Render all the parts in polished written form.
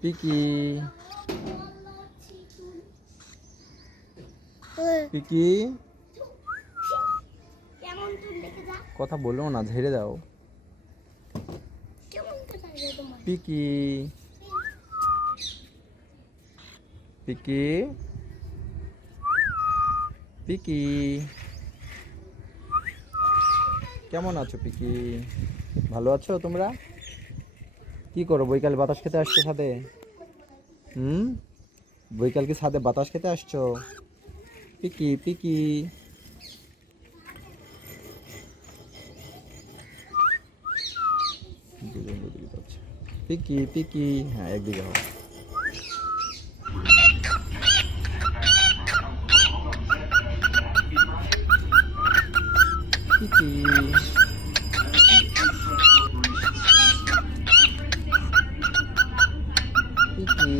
পিকি পিকি কথা বলো না, ঝেড়ে দাও। পিকি পিকি পিকি কেমন আছো পিকি? ভালো আছো তোমরা? কি করো, বৈকাল বাতাস খেতে আসছো ছাদে? বৈকাল কি ছাদে বাতাস খেতে আসছো? পিকি পিকি পিকি পিকি, হ্যাঁ একদিকে হও। পিকি পিকি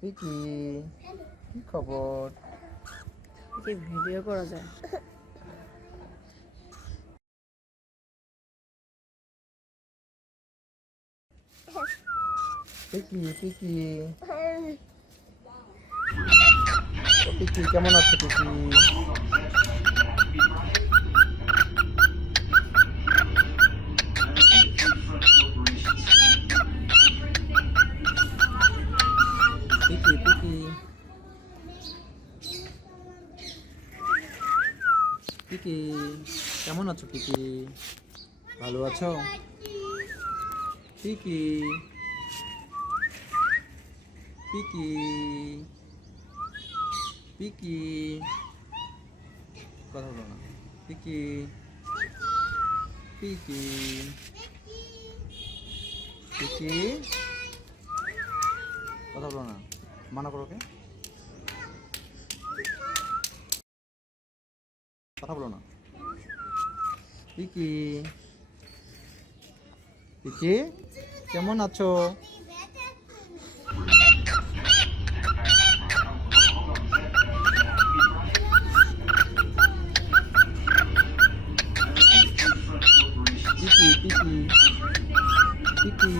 পিকি, কি খবর? ভিডিও করা যায়। পিকি পিকি পিকি কেমন আছো পিকি? পিকি পিকি পিকি কেমন আছো পিকি? ভালো আছো পিকি? পিকি পিকি কথা বলো না। পিকি পিকি পিকি কথা বলো না, মানা করো কে? কথা বলো না। পিকি পিকি কেমন আছো? পিকি পিকি পিকি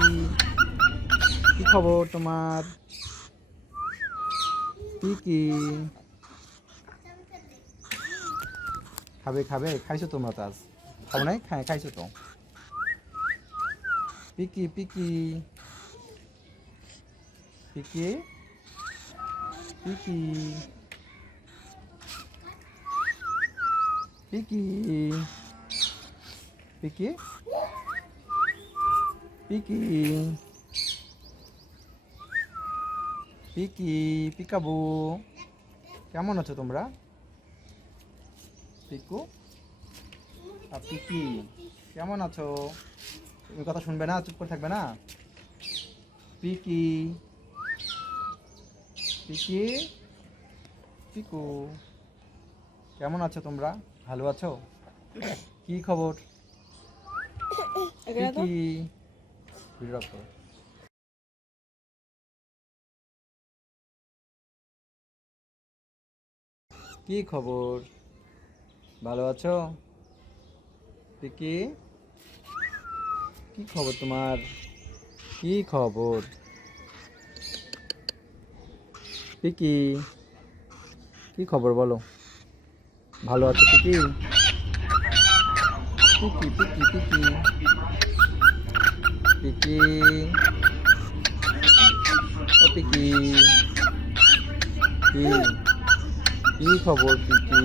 কি খবর তোমার? পিকি খাবে খাবে, খাইছো তোমরা তো? আজ খাবো নাই, খাইছো তো। পিকি পিকি পিকি পিকি পিকি পিকি পিকি পিকি পিকাবু কেমন আছো তোমরা? পিকু আর পিকি কেমন আছো? তুমি কথা শুনবে না, চুপ করে থাকবে না? পিকি পিকি পিকু কেমন আছো তোমরা? ভালো আছো? কি খবর পিকি? ভিডিও করো। কি খবর? ভালো আছো পিকি? কি খবর তোমার? কি খবর পিকি? কি খবর বলো? ভালো আছো পিকি? পিকি পিকি পিকি পিকি ও পিকি, কি কি খবর পিকি?